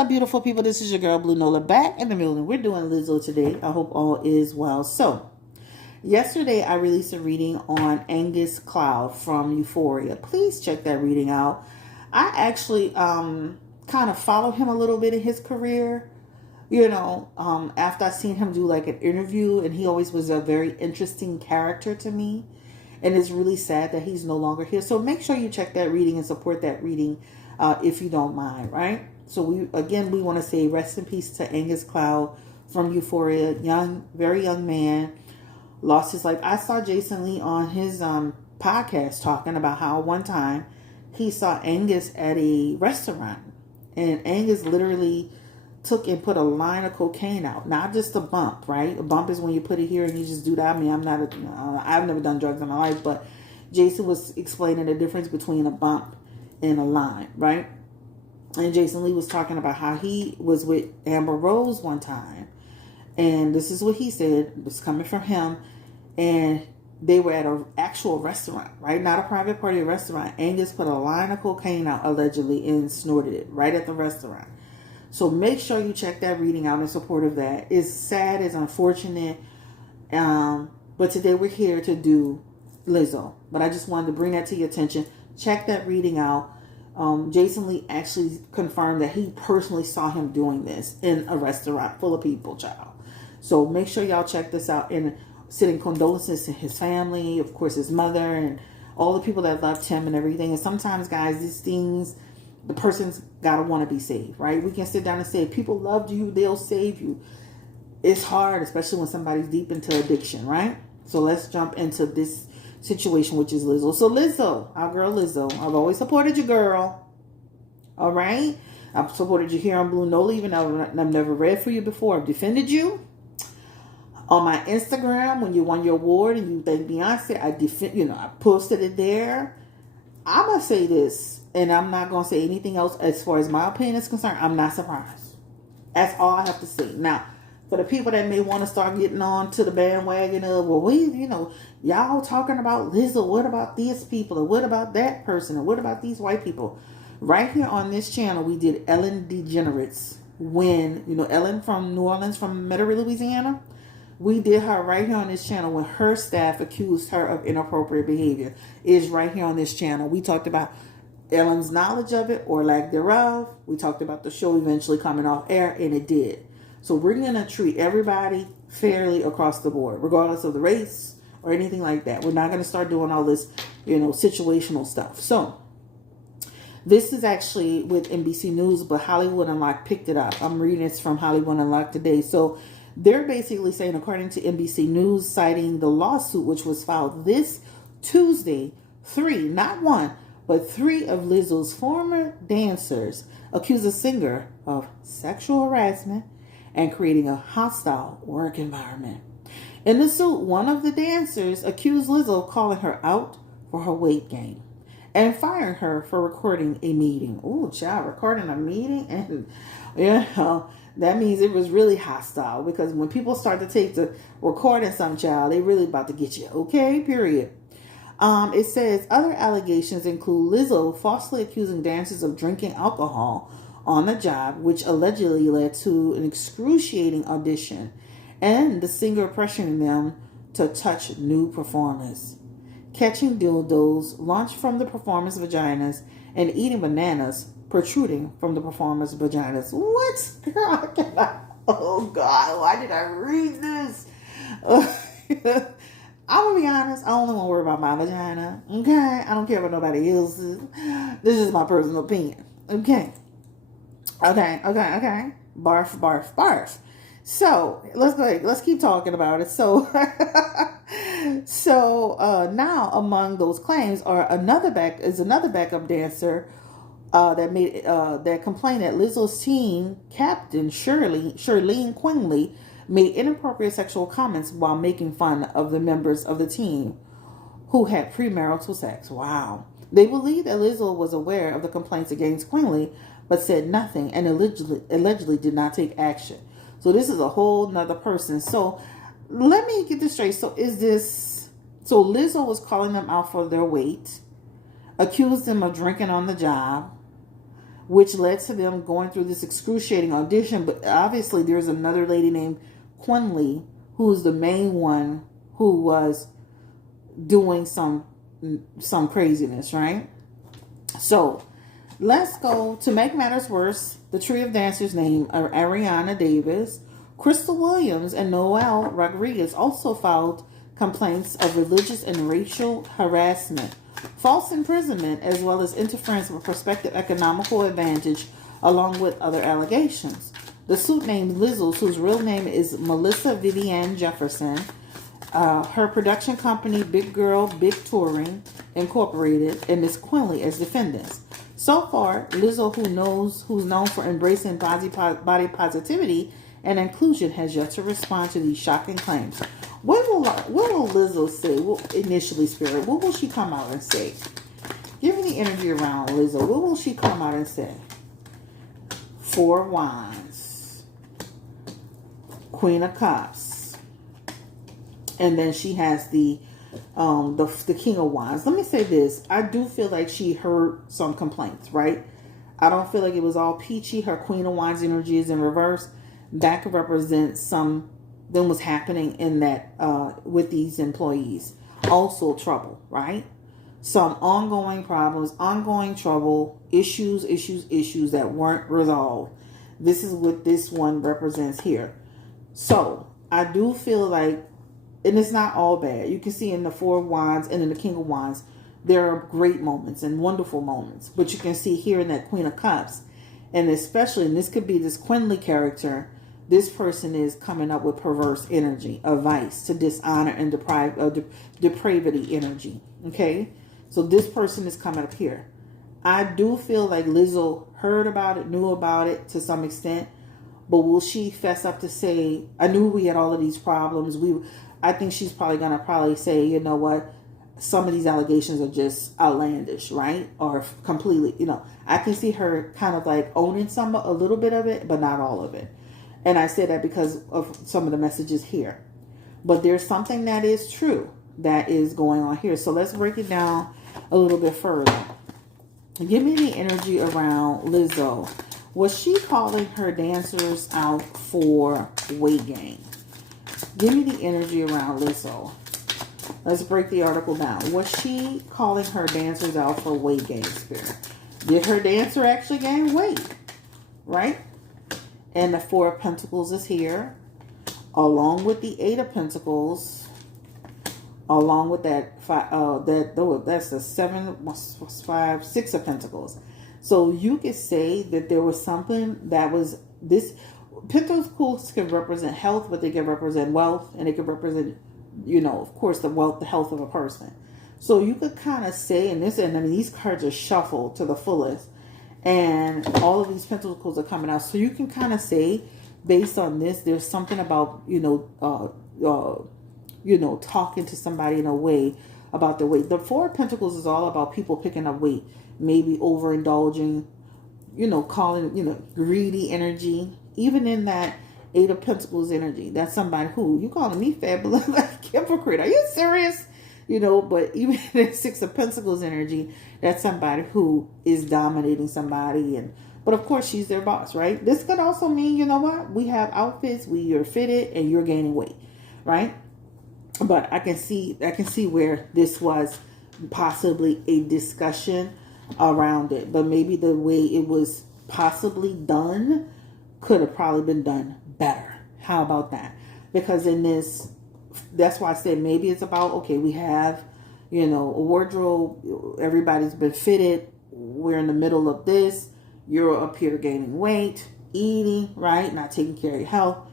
up, beautiful people? This is your girl, Blue Nola, back in the building. We're doing Lizzo today. I hope all is well. So, yesterday I released a reading on Angus Cloud from Euphoria. Please check that reading out. I actually kind of followed him a little bit in his career. After I seen him do like an interview, and he always was a very interesting character to me. And it's really sad that he's no longer here. So make sure you check that reading and support that reading if you don't mind, right? So we want to say rest in peace to Angus Cloud from Euphoria. Very young man, lost his life. I saw Jason Lee on his podcast talking about how one time he saw Angus at a restaurant, and Angus literally took and put a line of cocaine out, not just a bump, right? A bump is when you put it here and you just do that. I mean, I've never done drugs in my life, but Jason was explaining the difference between a bump and a line, right? And Jason Lee was talking about how he was with Amber Rose one time, and this is what he said. It was coming from him, and they were at an actual restaurant, right? Not a private party, a restaurant. Angus put a line of cocaine out allegedly and snorted it right at the restaurant. So make sure you check that reading out in support of that. It's sad, it's unfortunate, but today we're here to do Lizzo. But I just wanted to bring that to your attention. Check that reading out. Jason Lee actually confirmed that he personally saw him doing this in a restaurant full of people, child. So make sure y'all check this out and sending condolences to his family, of course his mother, and all the people that loved him and everything. And sometimes, guys, these things, the person's gotta want to be saved, right? We can sit down and say, if people loved you, they'll save you. It's hard, especially when somebody's deep into addiction, right? So let's jump into this situation, which is Lizzo. So Lizzo, our girl Lizzo, I've always supported you, girl. All right? I've supported you here on Blue Nola, even though I've never read for you before. I've defended you. On my Instagram, when you won your award and you thanked Beyonce, I posted it there. I'm going to say this, and I'm not going to say anything else as far as my opinion is concerned. I'm not surprised. That's all I have to say. Now, for the people that may want to start getting on to the bandwagon of, well, y'all talking about Lizzo, what about these people, or what about that person, or what about these white people? Right here on this channel, we did Ellen DeGeneres when, Ellen from New Orleans, from Metairie, Louisiana. We did her right here on this channel when her staff accused her of inappropriate behavior. It is right here on this channel. We talked about Ellen's knowledge of it or lack thereof. We talked about the show eventually coming off air, and it did. So we're going to treat everybody fairly across the board, regardless of the race or anything like that. We're not going to start doing all this, situational stuff. So this is actually with NBC News, but Hollywood Unlocked picked it up. I'm reading this from Hollywood Unlocked today. So they're basically saying, according to NBC News, citing the lawsuit which was filed this Tuesday, not one, but three of Lizzo's former dancers accuse the singer of sexual harassment and creating a hostile work environment. In the suit, one of the dancers accused Lizzo of calling her out for her weight gain and firing her for recording a meeting. Ooh, child, recording a meeting? And, that means it was really hostile, because when people start to take to recording some, child, they really about to get you. Okay, period. It says other allegations include Lizzo falsely accusing dancers of drinking alcohol on the job, which allegedly led to an excruciating audition, and the singer pressuring them to touch new performers, catching dildos launched from the performers' vaginas, and eating bananas protruding from the performers' vaginas. What? Girl, oh God, why did I read this? I'm gonna be honest, I only want to worry about my vagina. Okay? I don't care about nobody else's. This is my personal opinion. Okay. Barf, barf, barf. So let's keep talking about it. So now among those claims are another backup dancer that complained that Lizzo's team captain Shirlene Quinley made inappropriate sexual comments while making fun of the members of the team who had premarital sex. Wow. They believe that Lizzo was aware of the complaints against Quinley, but said nothing and allegedly did not take action. So this is a whole nother person. So let me get this straight. So Lizzo was calling them out for their weight, accused them of drinking on the job, which led to them going through this excruciating audition. But obviously there's another lady named Quinley, who's the main one who was doing some craziness, right? So let's go to make matters worse. The trio of dancers named Ariana Davis, Crystal Williams, and Noel Rodriguez also filed complaints of religious and racial harassment, false imprisonment, as well as interference with prospective economical advantage, along with other allegations. The suit named Lizzo, whose real name is Melissa Vivian Jefferson, her production company Big Girl Big Touring Incorporated, and Miss Quinley as defendants. So far, Lizzo, who's known for embracing body positivity and inclusion, has yet to respond to these shocking claims. What will Lizzo say? Well, initially, Spirit, what will she come out and say? Give me the energy around Lizzo. What will she come out and say? Four of Wands, Queen of Cups, and then she has the King of Wands. Let me say this: I do feel like she heard some complaints, right? I don't feel like it was all peachy. Her Queen of Wands energy is in reverse. That could represent something was happening in that with these employees. Also trouble, right? Some ongoing problems, ongoing trouble, issues that weren't resolved. This is what this one represents here. So I do feel like, and it's not all bad. You can see in the Four of Wands and in the King of Wands, there are great moments and wonderful moments. But you can see here in that Queen of Cups, and especially, and this could be this Quinley character, this person is coming up with perverse energy, a vice, to dishonor and depravity energy. Okay? So this person is coming up here. I do feel like Lizzo heard about it, knew about it to some extent, but will she fess up to say, I knew we had all of these problems. I think she's probably going to say, you know what, some of these allegations are just outlandish, right? Or completely, I can see her kind of like owning a little bit of it, but not all of it. And I say that because of some of the messages here. But there's something that is true that is going on here. So let's break it down a little bit further. Give me the energy around Lizzo. Was she calling her dancers out for weight gain? Give me the energy around Lizzo. Let's break the article down. Was she calling her dancers out for weight gain, Spirit? Did her dancer actually gain weight? Right? And the Four of Pentacles is here, along with the Eight of Pentacles, along with that that's the Six of Pentacles. So you could say that there was something that was this. Pentacles can represent health, but they can represent wealth, and it can represent, of course, the health of a person. So you could kind of say, and I mean, these cards are shuffled to the fullest. And all of these pentacles are coming out. So you can kind of say, based on this, there's something about, talking to somebody in a way about their weight. The Four of Pentacles is all about people picking up weight, maybe overindulging, calling, greedy energy. Even in that Eight of Pentacles energy, that's somebody who, you calling me fabulous, like hypocrite. Are you serious? But even in Six of Pentacles energy, that's somebody who is dominating somebody. But of course, she's their boss, right? This could also mean, you know what? We have outfits, you're fitted, and you're gaining weight, right? But I can see where this was possibly a discussion around it. But maybe the way it was possibly done could have probably been done better. How about that? Because in this, that's why I said maybe it's about, okay, we have, a wardrobe. Everybody's been fitted. We're in the middle of this. You're up here gaining weight, eating, right? Not taking care of your health.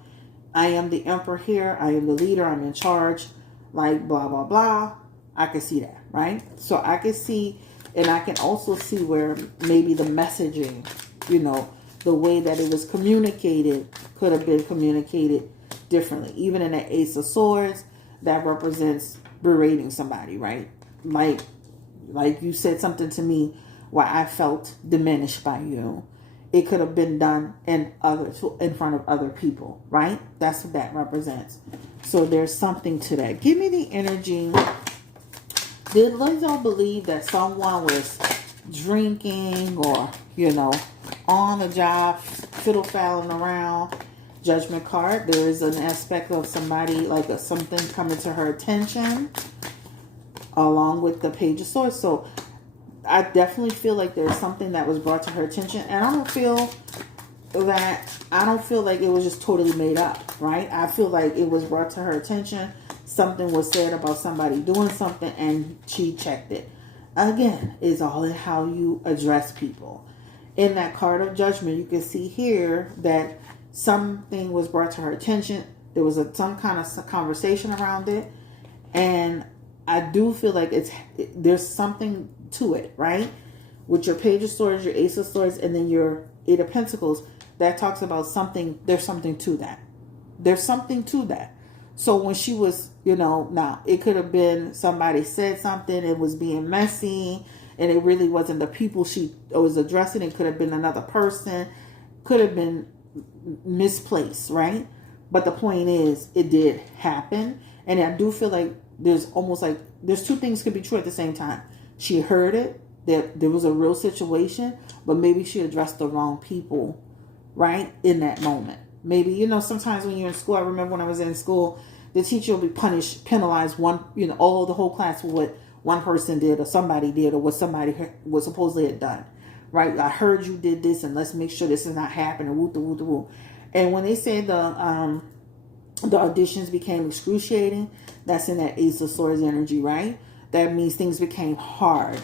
I am the emperor here. I am the leader. I'm in charge. Like, blah, blah, blah. I can see that, right? So I can see, and I can also see where maybe the messaging, the way that it was communicated could have been communicated differently. Even in the Ace of Swords, that represents berating somebody, right? Like you said something to me where I felt diminished by you. It could have been done in front of other people, right? That's what that represents. So there's something to that. Give me the energy. Did Lizzo believe that someone was drinking or, on the job, fiddle-faddling around. Judgment card. There is an aspect of somebody, like something coming to her attention, along with the Page of Swords. So I definitely feel like there's something that was brought to her attention, and I don't feel like it was just totally made up, right? I feel like it was brought to her attention. Something was said about somebody doing something, and she checked it. Again, it's all in how you address people. In that card of Judgment, you can see here that something was brought to her attention. There was some kind of conversation around it, and I do feel like there's something to it, right? With your Page of Swords, your Ace of Swords, and then your Eight of Pentacles, that talks about something. There's something to that. There's something to that. So when she was, now it could have been somebody said something, it was being messy, and it really wasn't the people she was addressing. It could have been another person, could have been misplaced, right? But the point is, it did happen. And I do feel like there's two things could be true at the same time. She heard it, that there was a real situation, but maybe she addressed the wrong people, right, in that moment. Maybe, sometimes when you're in school, I remember when I was in school, the teacher will be penalized the whole class for what one person did or somebody did or what somebody was supposedly had done, right? I heard you did this, and let's make sure this is not happening. Woo, woo, woo. And when they say the auditions became excruciating, that's in that Ace of Swords energy, right? That means things became hard,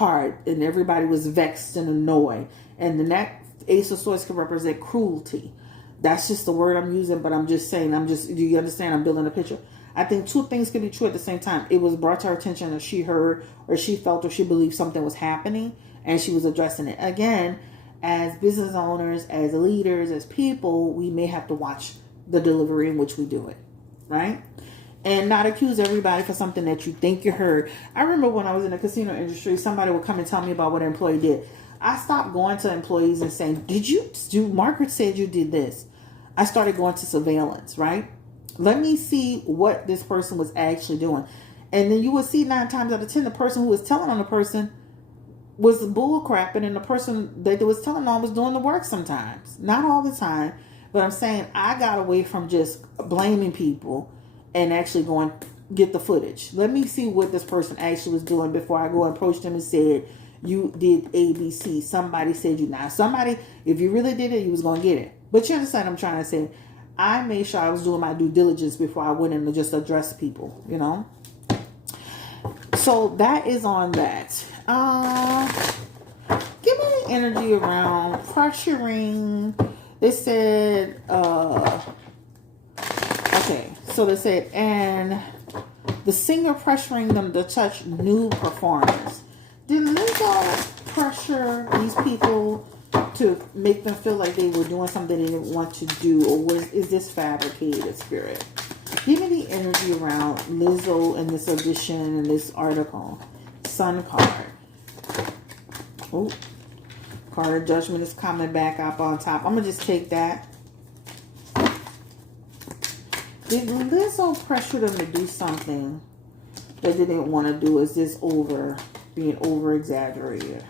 and everybody was vexed and annoyed. And the next Ace of Swords can represent cruelty. That's just the word I'm using, but I'm just saying, do you understand? I'm building a picture. I think two things can be true at the same time. It was brought to her attention that she heard or she felt or she believed something was happening, and she was addressing it. Again, as business owners, as leaders, as people, we may have to watch the delivery in which we do it, right? And not accuse everybody for something that you think you heard. I remember when I was in the casino industry, somebody would come and tell me about what an employee did. I stopped going to employees and saying, Margaret said you did this. I started going to surveillance, right? Let me see what this person was actually doing. And then you would see 9 times out of 10, the person who was telling on the person was bull crapping, and the person that they was telling on was doing the work sometimes. Not all the time. But I'm saying I got away from just blaming people and actually going get the footage. Let me see what this person actually was doing before I go and approach them and said, you did ABC. Somebody said you. Now, somebody, if you really did it, you was going to get it. But you understand what I'm trying to say? I made sure I was doing my due diligence before I went in to just address people, So that is on that. Give me the energy around pressuring. They said, okay, so they said, and the singer pressuring them to touch new performers. Did Lizzo pressure these people to make them feel like they were doing something they didn't want to do, or is this fabricated, Spirit? Give me the energy around Lizzo and this audition and this article. Sun card. Oh, card of Judgment is coming back up on top. I'm going to just take that. Did Lizzo pressure them to do something that they didn't want to do? Is this being over exaggerated?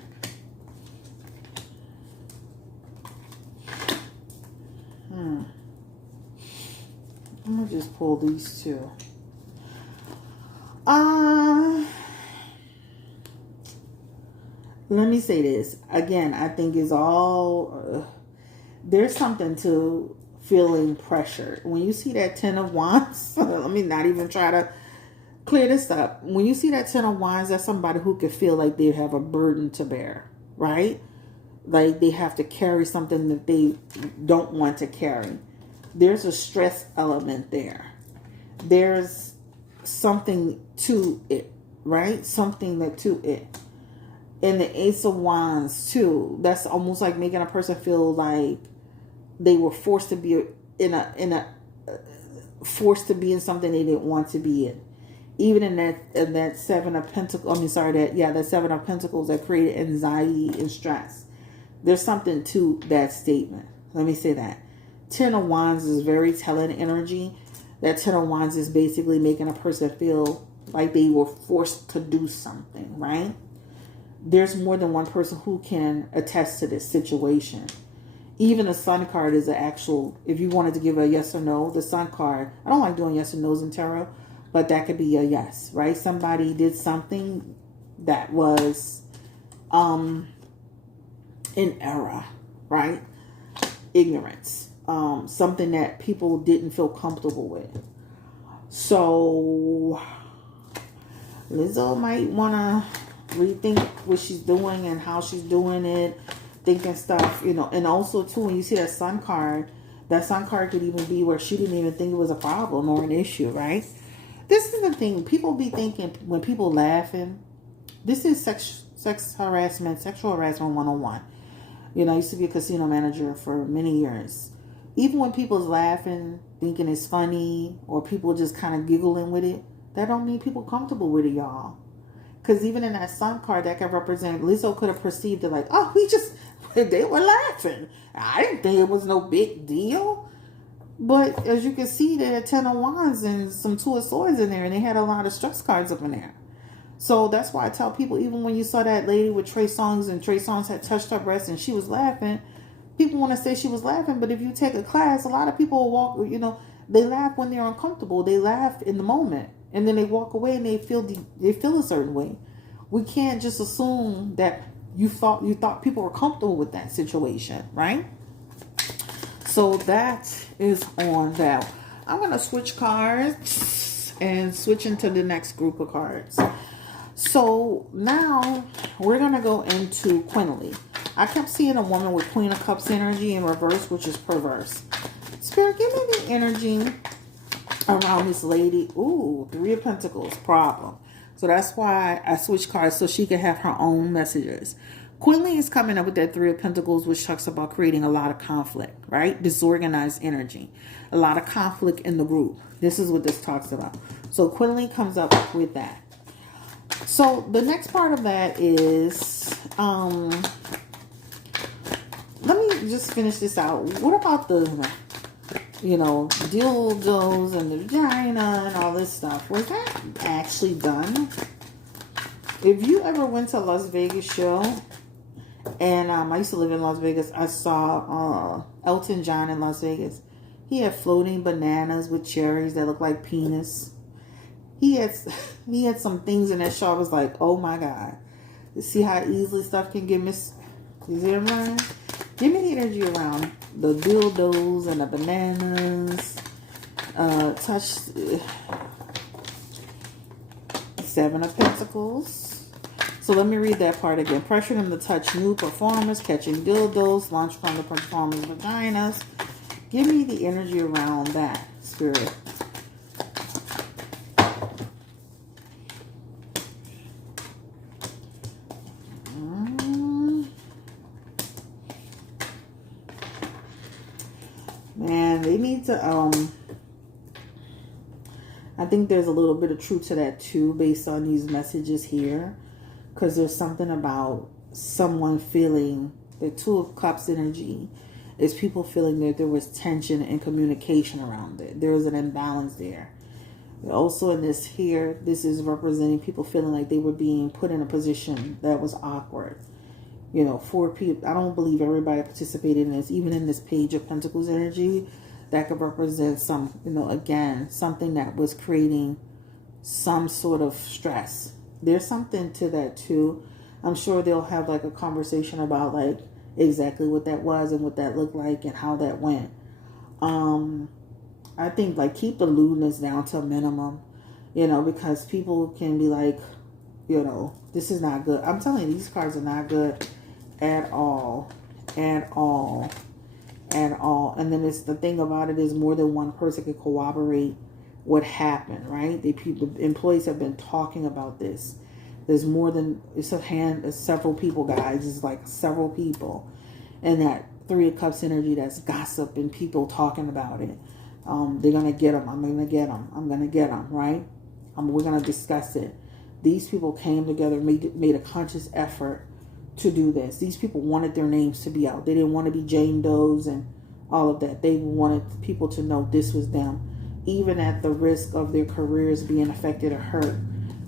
I'm going to just pull these two. Let me say this. Again, I think it's all... there's something to feeling pressured. When you see that 10 of Wands... let me not even try to clear this up. When you see that 10 of Wands, that's somebody who could feel like they have a burden to bear. Right? Like they have to carry something that they don't want to carry. There's a stress element there. There's something to it, right? Something that to it. And the Ace of Wands too. That's almost like making a person feel like they were forced to be forced to be in something they didn't want to be in. Even in that 7 of Pentacles. That 7 of Pentacles that created anxiety and stress. There's something to that statement. Let me say that. 10 of Wands is very telling energy. That 10 of Wands is basically making a person feel like they were forced to do something, right? there's more than one person who can attest to this situation. Even the sun card is an actual, if you wanted to give a yes or no, the sun card, I don't like doing yes or no's in tarot, but that could be a yes, right? Somebody did something that was in error, right? Ignorance. Something that people didn't feel comfortable with. So Lizzo might want to rethink what she's doing and how she's doing it, thinking stuff, you know. And also too, when you see that sun card could even be where she didn't even think it was a problem or an issue, right? This is the thing. People be thinking when people laughing, this is sexual harassment 101. You know, I used to be a casino manager for many years. Even when people's laughing, thinking it's funny, or people just kind of giggling with it, that don't mean people comfortable with it, y'all. Because even in that sun card, that can represent, Lizzo could have perceived it like, oh, they were laughing. I didn't think it was no big deal. But as you can see, there are 10 of Wands and some 2 of Swords in there, and they had a lot of stress cards up in there. So that's why I tell people, even when you saw that lady with Trey Songz, and Trey Songz had touched her breast and she was laughing, people want to say she was laughing, but if you take a class, a lot of people walk, you know, they laugh when they're uncomfortable. They laugh in the moment, and then they walk away and they feel a certain way. We can't just assume that you thought people were comfortable with that situation, right? So that is on that. I'm gonna switch cards and switch into the next group of cards. So now we're going to go into Quinley. I kept seeing a woman with Queen of Cups energy in reverse, which is perverse. Spirit, give me the energy around this lady. Ooh, 3 of Pentacles, problem. So that's why I switched cards so she can have her own messages. Quinley is coming up with that 3 of Pentacles, which talks about creating a lot of conflict, right? Disorganized energy. A lot of conflict in the group. This is what this talks about. So Quinley comes up with that. So the next part of that is, let me just finish this out. What about the, you know, dildos and the vagina and all this stuff? Was that actually done? If you ever went to a Las Vegas show, and I used to live in Las Vegas, I saw Elton John in Las Vegas. He had floating bananas with cherries that looked like penis. He had some things in that show. I was like, oh my God. You see how easily stuff can get mis... You see what I'm saying? Give me the energy around the dildos and the bananas. Touch... 7 of Pentacles. So let me read that part again. Pressure them to touch new performers, catching dildos, launch from the performers' vaginas. Give me the energy around that, Spirit. Man, they need to, I think there's a little bit of truth to that too, based on these messages here. Because there's something about someone feeling the 2 of Cups energy is people feeling that there was tension and communication around it. There was an imbalance there. Also in this here, this is representing people feeling like they were being put in a position that was awkward. You know, 4 people, I don't believe everybody participated in this. Even in this Page of Pentacles energy, that could represent some, you know, again, something that was creating some sort of stress. There's something to that too. I'm sure they'll have like a conversation about like exactly what that was and what that looked like and how that went. I think like keep the lewdness down to a minimum, you know, because people can be like, you know, this is not good. I'm telling you, these cards are not good at all, at all, at all. And then it's the thing about it is more than one person can corroborate what happened, right? The employees have been talking about this. There's more than, it's several people, guys. It's like several people. And that 3 of Cups energy, that's gossip and people talking about it. They're going to get them. I'm going to get them. I'm going to get them, right? We're going to discuss it. These people came together, made a conscious effort to do this. These people wanted their names to be out. They didn't want to be Jane Does and all of that. They wanted people to know this was them, even at the risk of their careers being affected or hurt.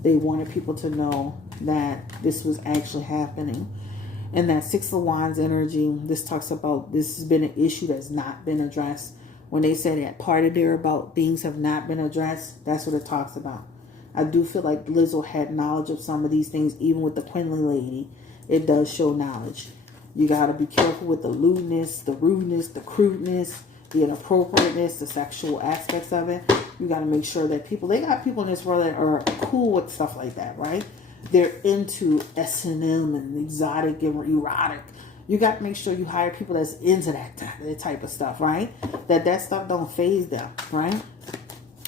They wanted people to know that this was actually happening. And that Six of Wands energy, this talks about this has been an issue that's not been addressed. When they say that part of there about things have not been addressed, that's what it talks about. I do feel like Lizzo had knowledge of some of these things, even with the Quinley lady. It does show knowledge. You got to be careful with the lewdness, the rudeness, the crudeness, the inappropriateness, the sexual aspects of it. You got to make sure that they got people in this world that are cool with stuff like that, right? They're into S&M and exotic and erotic. You got to make sure you hire people that's into that type of stuff, right? That stuff don't faze them, right?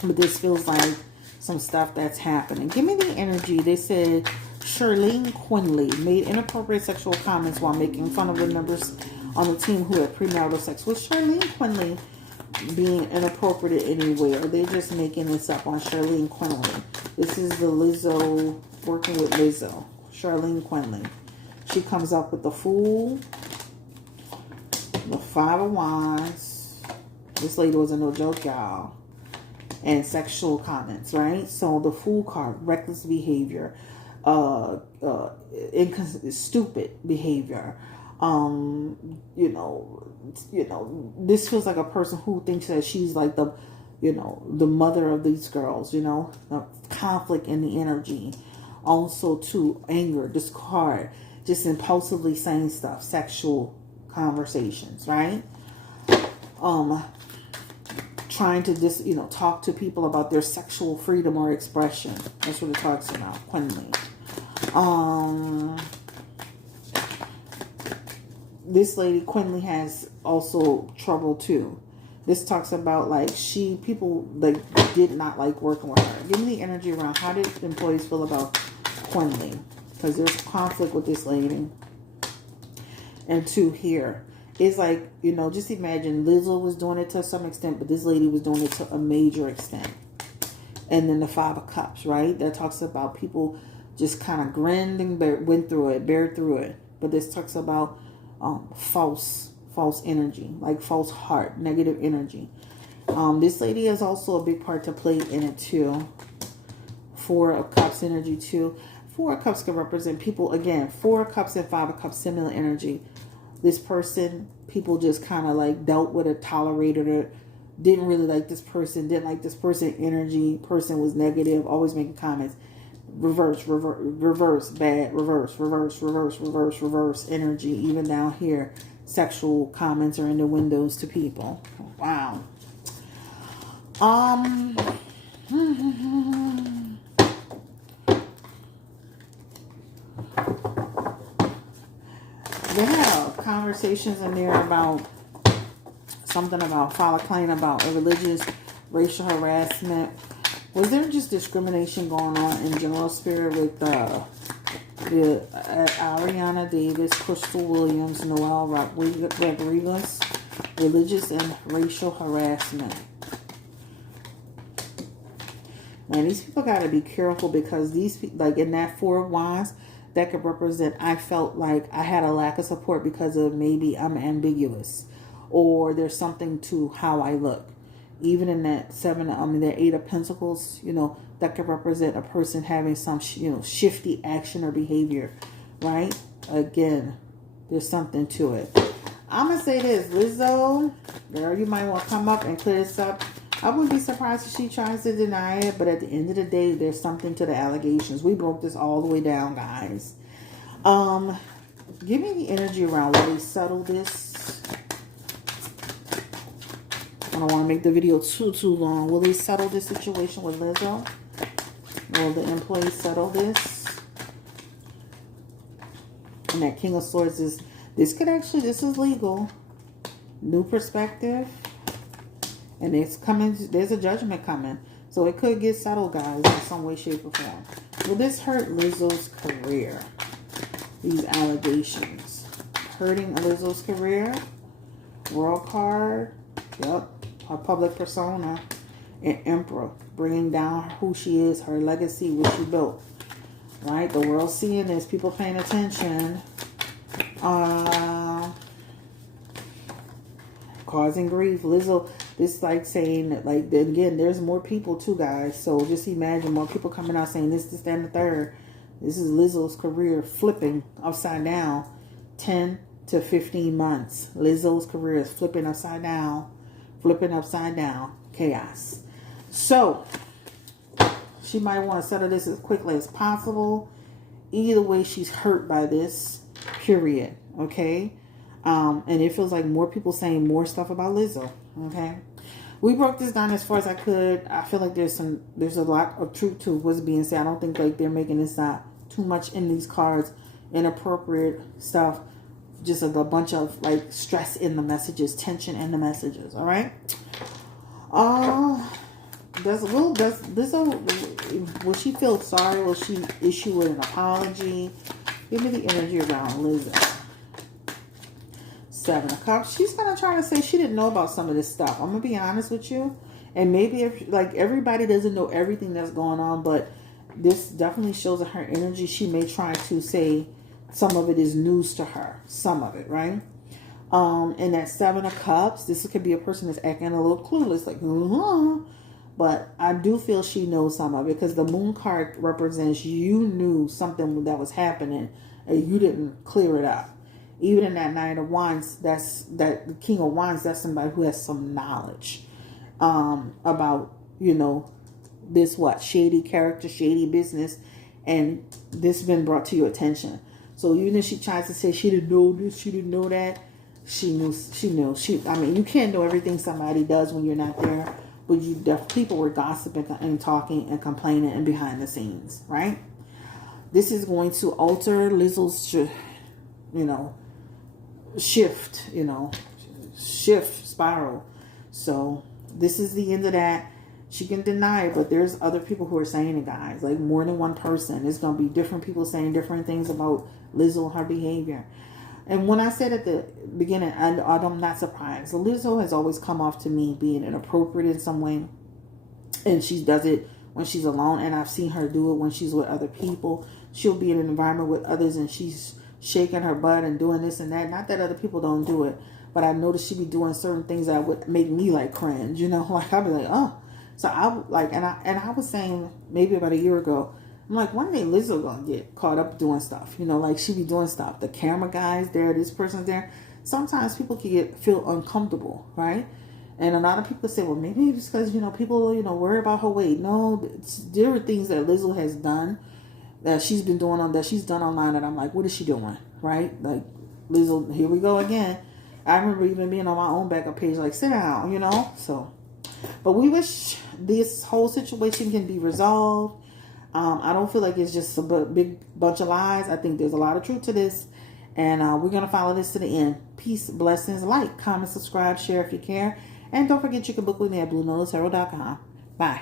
But this feels like some stuff that's happening. Give me the energy. They said Charlene Quinley made inappropriate sexual comments while making fun of the members on the team who had premarital sex. Was Charlene Quinley being inappropriate in any way? Or are they just making this up on Charlene Quinley? This is the Lizzo, working with Lizzo. Charlene Quinley. She comes up with the Fool, the Five of Wands. This lady was a no joke, y'all. And sexual comments, right? So the Fool card, reckless behavior, stupid behavior. This feels like a person who thinks that she's like the mother of these girls, the conflict in the energy. Also, too, anger, discard, just impulsively saying stuff, sexual conversations, right? Trying to talk to people about their sexual freedom or expression. That's what it talks about, Quinley. This lady, Quinley, has also trouble too. This talks about people did not like working with her. Give me the energy around how did employees feel about Quinley? Because there's conflict with this lady. And two here. It's like, just imagine Lizzo was doing it to some extent, but this lady was doing it to a major extent. And then the Five of Cups, right? That talks about people just kind of grinned and went through it, bared through it. But this talks about false energy, like false heart, negative energy. This lady has also a big part to play in it too. Four of Cups energy too. Four of Cups can represent people, again, Four of Cups and Five of Cups, similar energy. This person, people just kind of dealt with it, tolerated it, didn't really like this person, didn't like this person energy, person was negative, always making comments. Reverse, bad, reverse energy. Even down here, sexual comments are in the windows to people. Wow. They have conversations in there about something about file a claim about religious, racial harassment. Was there just discrimination going on in general spirit with Ariana Davis, Crystal Williams, Noel Rodriguez, religious and racial harassment? Man, these people got to be careful because these people, in that Four of Wands, that could represent I felt like I had a lack of support because of maybe I'm ambiguous or there's something to how I look. Even in that that Eight of Pentacles, that could represent a person having some, shifty action or behavior, right? Again, there's something to it. I'm going to say this, Lizzo, girl, you might want to come up and clear this up. I wouldn't be surprised if she tries to deny it, but at the end of the day, there's something to the allegations. We broke this all the way down, guys. Give me the energy around will they settle this. I don't want to make the video too long. Will they settle this situation with Lizzo? Will the employees settle this? And that King of Swords is, this is legal. New perspective. And it's coming, there's a judgment coming. So it could get settled, guys, in some way, shape, or form. Will this hurt Lizzo's career? These allegations. Hurting Lizzo's career? World card. Yep. Her public persona. And Emperor. Bringing down who she is, her legacy, what she built. Right? The world seeing this. People paying attention. Causing grief. Lizzo, This like saying that, like, then again, there's more people too, guys. So just imagine more people coming out saying this, that, and the third. This is Lizzo's career flipping upside down. 10 to 15 months. Lizzo's career is flipping upside down. Flipping upside down. Chaos. So she might want to settle this as quickly as possible. Either way, she's hurt by this. Period. Okay? And it feels like more people saying more stuff about Lizzo. Okay? We broke this down as far as I could. I feel like there's a lot of truth to what's being said. I don't think like they're making this out too much in these cards. Inappropriate stuff. Just a bunch of like stress in the messages, tension in the messages. All right? Will she feel sorry? Will she issue an apology? Give me the energy around Lizzo. 7 of Cups. She's gonna try to say she didn't know about some of this stuff. I'm gonna be honest with you, and maybe if like everybody doesn't know everything that's going on, but this definitely shows her energy. She may try to say some of it is news to her. Some of it, right? And that 7 of Cups. This could be a person that's acting a little clueless, like, but I do feel she knows some of it because the Moon card represents you knew something that was happening and you didn't clear it up. Even in that Knight of Wands, the King of Wands, that's somebody who has some knowledge about, this shady character, shady business, and this has been brought to your attention. So even if she tries to say she didn't know this, she didn't know that, she knew. I mean, you can't know everything somebody does when you're not there, but people were gossiping and talking and complaining and behind the scenes, right? This is going to alter Lizzo's, shift spiral. So this is the end of that. She can deny it, but there's other people who are saying it, guys. Like more than one person. It's going to be different people saying different things about Lizzo and her behavior. And when I said at the beginning, I'm not surprised. Lizzo has always come off to me being inappropriate in some way. And she does it when she's alone. And I've seen her do it when she's with other people. She'll be in an environment with others and she's shaking her butt and doing this and that. Not that other people don't do it, but I noticed she be doing certain things that would make me like cringe, like I'd be like, oh. So I like, and I was saying maybe about a year ago, I'm like, one day Lizzo gonna get caught up doing stuff, like she be doing stuff. The camera guy's there, this person's there. Sometimes people can feel uncomfortable, right? And a lot of people say, well, maybe it's because people worry about her weight. No, there are things that Lizzo has done that she's been doing that she's done online that I'm like, what is she doing, right? Like Lizzo, here we go again. I remember even being on my own backup page, like sit down, So, but we wish this whole situation can be resolved. I don't feel like it's just a big bunch of lies. I think there's a lot of truth to this. And we're going to follow this to the end. Peace, blessings, like, comment, subscribe, share if you care. And don't forget you can book with me at BlueNolaTarot.com. Bye.